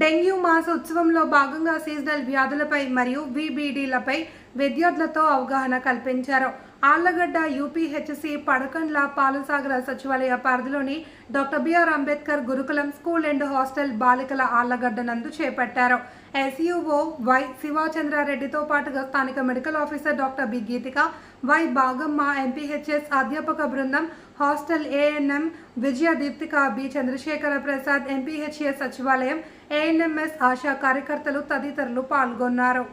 Dengue మాసోత్సవంలో భాగంగా seasonal వ్యాధులపై మరియు వీబీడీలపై విద్యార్థులతో అవగాహన కల్పించారు. ఆళ్లగడ్డ యూపీహెచ్సి పడకండ్ల పాలసాగర సచివాలయ పరిధిలోని డాక్టర్ బిఆర్ అంబేద్కర్ గురుకులం స్కూల్ అండ్ హాస్టల్ బాలికల ఆళ్లగడ్డ నందు చేపట్టారు. ఎస్యూఓ వై శివాచంద్రారెడ్డితో పాటుగా స్థానిక medical officer doctor B Geethika, Y Bagamma, MPHS అధ్యాపక బృందం, hostel ANM Vijaya Deepthika, B Chandrasekhara Prasad, MPHS సచివాలయం, ఏఎన్ఎంఎస్ ఆశా కార్యకర్తలు తదితరులు పాల్గొన్నారు.